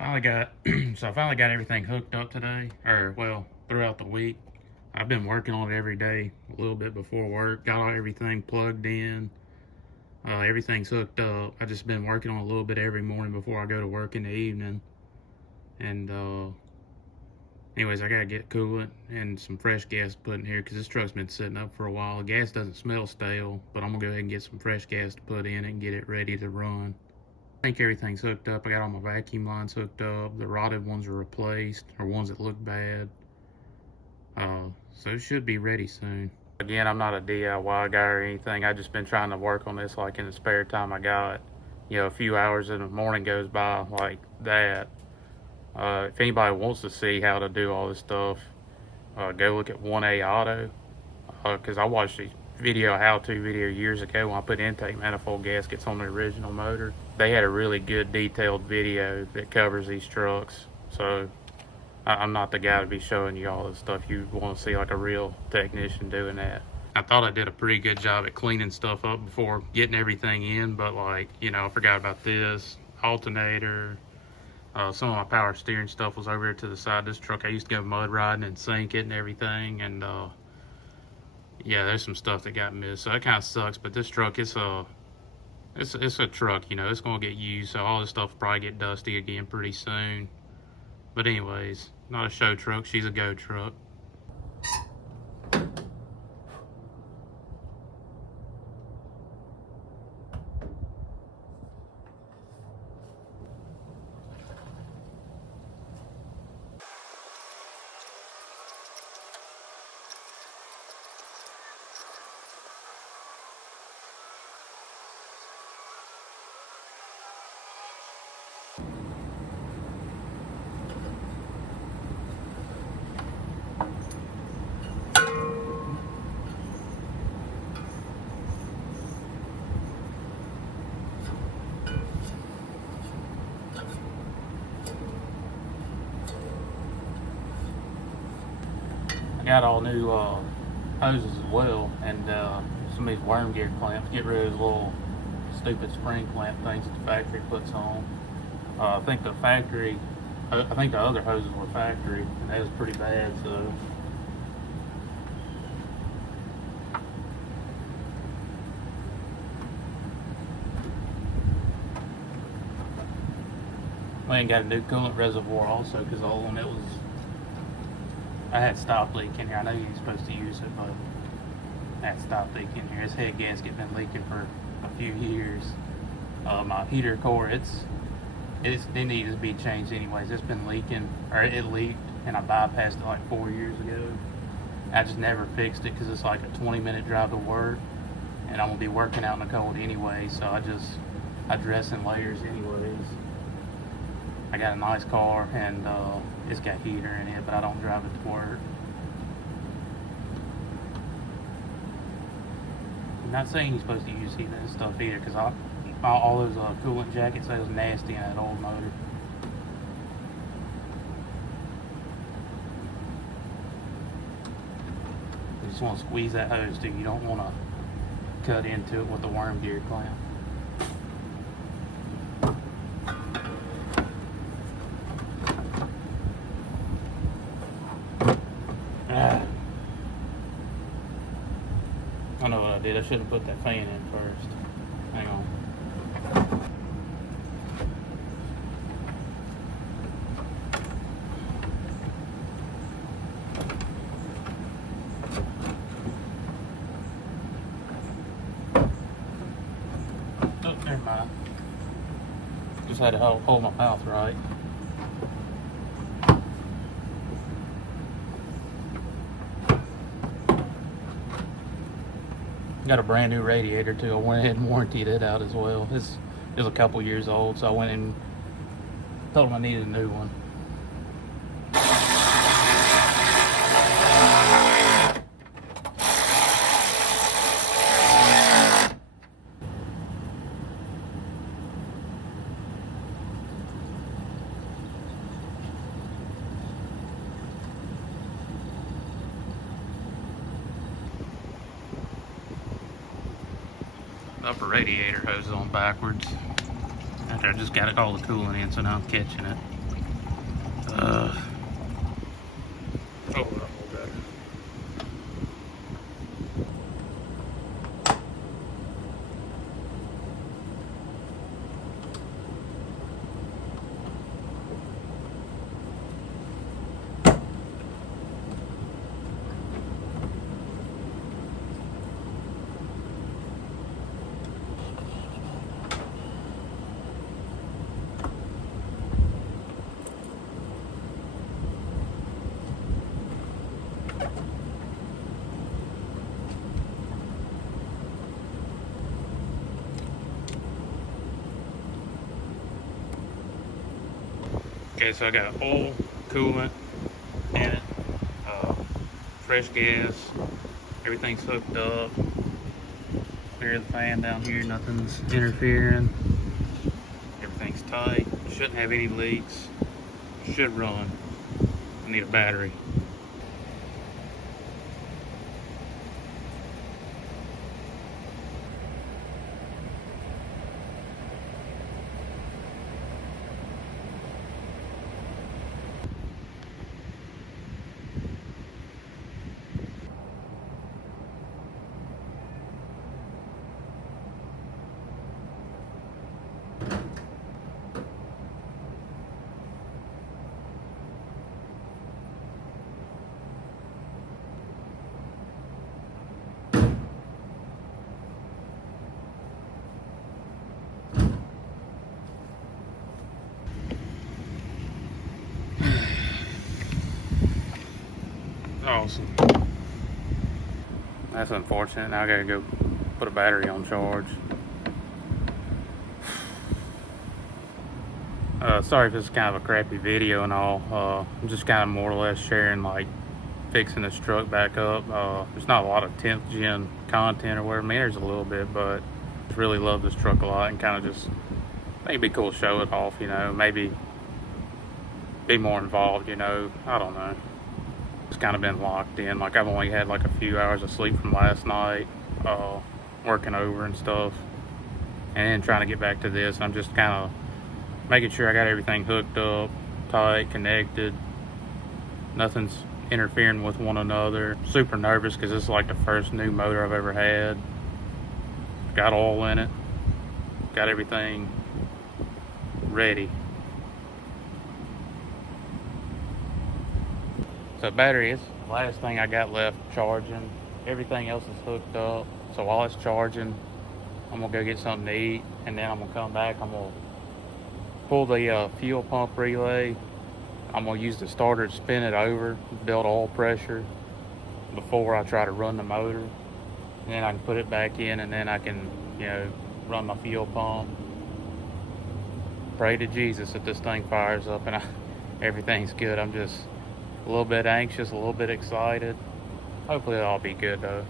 Finally got so I finally got everything hooked up today, or well, throughout the week. I've been working on it every day, a little bit before work. Got all everything plugged in. Everything's hooked up. I just been working on a little bit every morning before I go to work in the evening. And anyways, I gotta get coolant and some fresh gas put in here because this truck's been sitting up for a while. The gas doesn't smell stale, but I'm gonna go ahead and get some fresh gas to put in it and get it ready to run. I think everything's hooked up. I got all my vacuum lines hooked up. The rotted ones are replaced, or ones that look bad. So it should be ready soon. Again, I'm not a DIY guy or anything. I just been trying to work on this like in the spare time I got. You know, a few hours in the morning goes by like that. If anybody wants to see how to do all this stuff, go look at 1A Auto. Because I watched a how-to video years ago when I put intake manifold gaskets on the original motor. They had a really good detailed video that covers these trucks. So I'm not the guy to be showing you all this stuff. You want to see like a real technician doing that. I thought I did a pretty good job at cleaning stuff up before getting everything in, but like, you know, I forgot about this alternator. Some of my power steering stuff was over here to the side. This truck I used to go mud riding and sink it and everything, and yeah, there's some stuff that got missed, so that kind of sucks. But this truck, it's a truck, you know, it's gonna get used, so all this stuff will probably get dusty again pretty soon. But anyways, not a show truck, she's a go truck. I got all new hoses as well, and some of these worm gear clamps. Get rid of those little stupid spring clamp things that the factory puts on. I think the other hoses were factory, and that was pretty bad, so. I ain't got a new coolant reservoir also, because the old one, I had stop leak in here. I know you're supposed to use it, but I had stop leak in here. This head gasket been leaking for a few years. My heater core, it needs to be changed anyways. It's been leaking, or it leaked, and I bypassed it like 4 years ago. I just never fixed it because it's like a 20-minute drive to work, and I'm gonna be working out in the cold anyway, so I dress in layers anyways. I got a nice car, and it's got heater in it, but I don't drive it to work. I'm not saying you're supposed to use heating and stuff either, because all those coolant jackets, that was nasty in that old motor. You just want to squeeze that hose too. You don't want to cut into it with the worm gear clamp. I know what I did. I should have put that fan in first. Hang on. Oh, never mind. Just had to hold my mouth right. Got a brand new radiator too. I went ahead and warrantied it out as well. It was a couple years old, so I went and told them I needed a new one. Upper radiator hose on backwards. After I just got all the coolant in, so now I'm catching it. Oh, a little better. Okay, so I got oil, coolant in it, fresh gas, everything's hooked up. Clear the fan down here, nothing's interfering. Everything's tight, shouldn't have any leaks, should run. I need a battery. Awesome. That's unfortunate. Now I gotta go put a battery on charge. Sorry if this is kind of a crappy video and all. I'm just kind of more or less sharing like fixing this truck back up. There's not a lot of 10th gen content or whatever. I mean, there's a little bit, but I just really love this truck a lot and kind of just think it'd be cool to show it off, you know, maybe be more involved, you know, I don't know. It's kind of been locked in. Like I've only had like a few hours of sleep from last night, working over and stuff, and then trying to get back to this. I'm just kind of making sure I got everything hooked up, tight, connected. Nothing's interfering with one another. Super nervous because this is like the first new motor I've ever had. Got oil in it. Got everything ready. So battery is the last thing I got left charging. Everything else is hooked up. So while it's charging, I'm gonna go get something to eat, and then I'm gonna come back. I'm gonna pull the fuel pump relay. I'm gonna use the starter to spin it over, build oil pressure before I try to run the motor. And then I can put it back in, and then I can, you know, run my fuel pump. Pray to Jesus that this thing fires up and everything's good. I'm just a little bit anxious, a little bit excited. Hopefully it'll all be good though.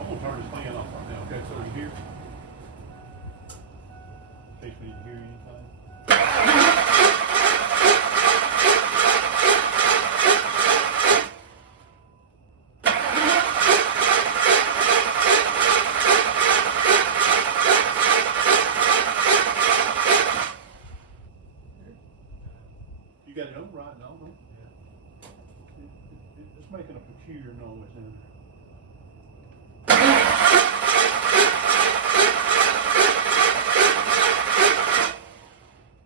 I'm gonna turn this fan off right now, okay, so you hear? In case we didn't hear anything. You got it on right now, don't you? It's making a peculiar noise in there.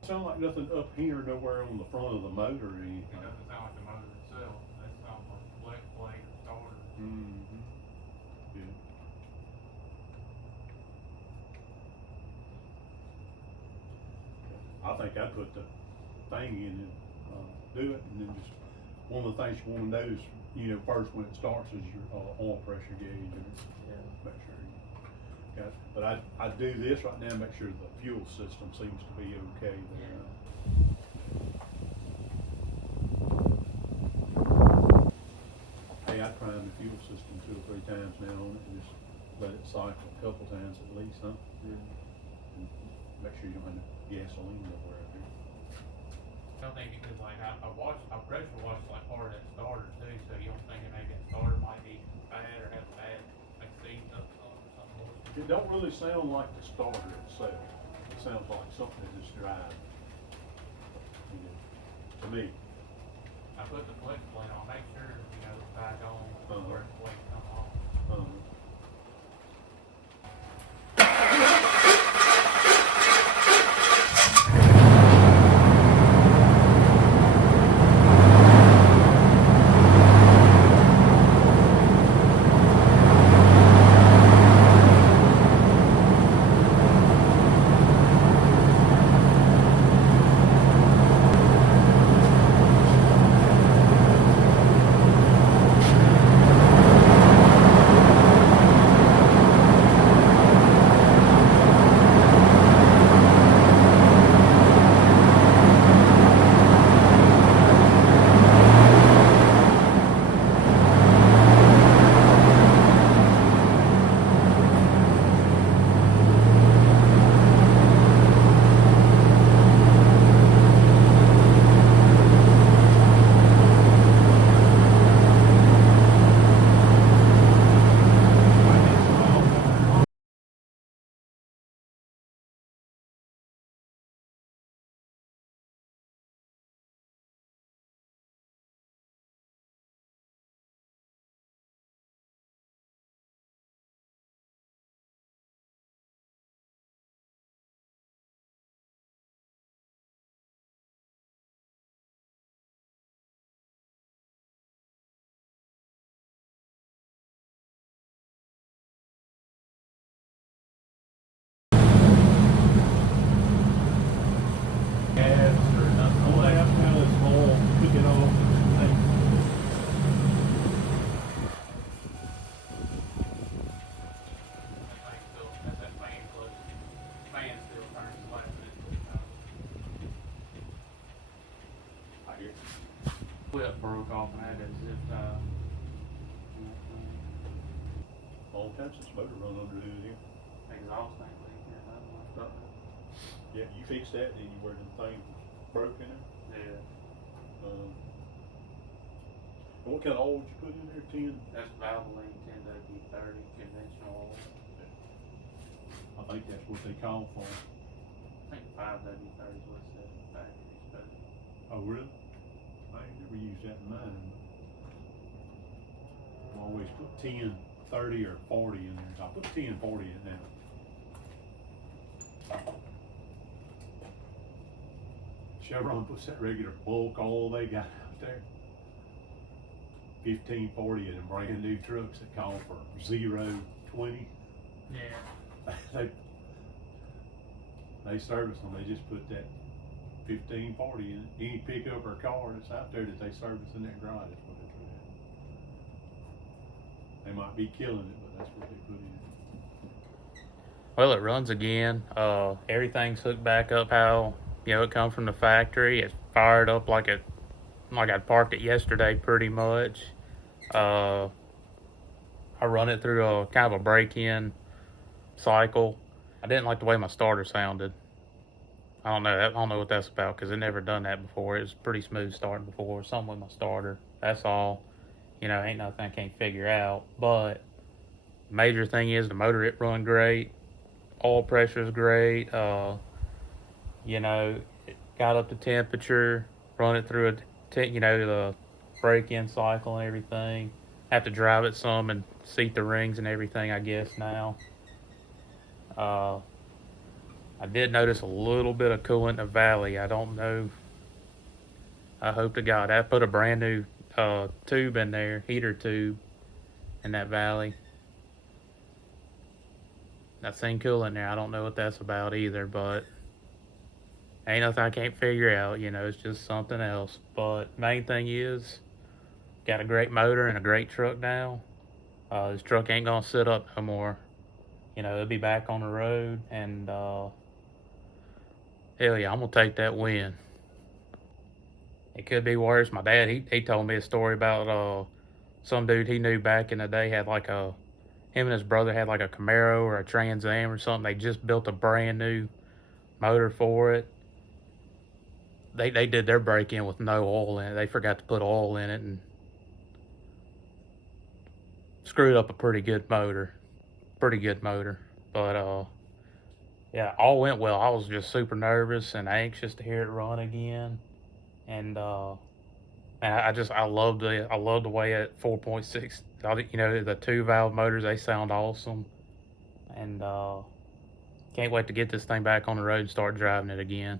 Sound like nothing up here nowhere on the front of the motor or anything. It doesn't sound like the motor itself. That sounds like a flex plate or starter. Mm-hmm. Yeah. I think I'd put the thing in and do it, and then just one of the things you want to notice, you know, first when it starts is your oil pressure gauge, and make sure you got it. But I'd do this right now, make sure the fuel system seems to be okay there. Hey, I prime the fuel system 2 or 3 times now on it, and just let it cycle a couple times at least, huh? And make sure you don't have no gasoline nowhere out there. I'm thinking because like I pressure washed like part of that starter too, so you don't think maybe that starter might be bad or have bad like seat up or something. It don't really sound like the starter itself. It sounds like something that just drives. You know, to me. I put the flex plate on, make sure, it's back on, Uh-huh. where the plate come off. Um, Gas or nothing. all they have to have is oil, pick it off, and take it. That fan clutch, fan still turns left. I hear. Clip broke off and I had to zip tie. All kinds of motor run under here. Exhaust tank leak, yeah, Yeah, you fixed that, did you, where the thing was broken? yeah. And what kind of oil did you put in there? 10? That's Valvoline 10W30 conventional oil. I think that's what they call for. I think 5W30 is what's the package, but Oh, really? I ain't never used that in mine. I always put 10, 30, or 40 in there. So I put 10, 40 in now. Chevron puts that regular bulk oil they got out there. 15, 40 in them brand new trucks that call for 0-20. yeah. They service them. They just put that 15, 40 in it. Any pickup or car that's out there that they service in that garage is what they put in. They might be killing it, but that's what they put in. Well, it runs again. Everything's hooked back up how it come from the factory. It's fired up like I parked it yesterday, pretty much. I run it through a kind of a break-in cycle. I didn't like the way my starter sounded. I don't know what that's about because I've never done that before. It was pretty smooth starting before. Something with my starter. That's all. Ain't nothing I can't figure out. But major thing is the motor. It run great. Oil pressure is great. It got up to temperature. Run it through the break-in cycle and everything. Have to drive it some and seat the rings and everything. I guess now. I did notice a little bit of coolant in the valley. I don't know. I hope to God. I put a brand new tube in there, heater tube, in that valley. I seen coolant there. I don't know what that's about either, but ain't nothing I can't figure out. It's just something else. But main thing is, got a great motor and a great truck now. This truck ain't gonna sit up no more. It'll be back on the road, and hell yeah, I'm gonna take that win. It could be worse. My dad, he told me a story about some dude he knew back in the day had like him and his brother had like a Camaro or a Trans Am or something. They just built a brand new motor for it. They did their break in with no oil in it. They forgot to put oil in it and screwed up a pretty good motor. Pretty good motor. But yeah, all went well. I was just super nervous and anxious to hear it run again, and I love the way at 4.6, the 2 valve motors, they sound awesome, and can't wait to get this thing back on the road and start driving it again.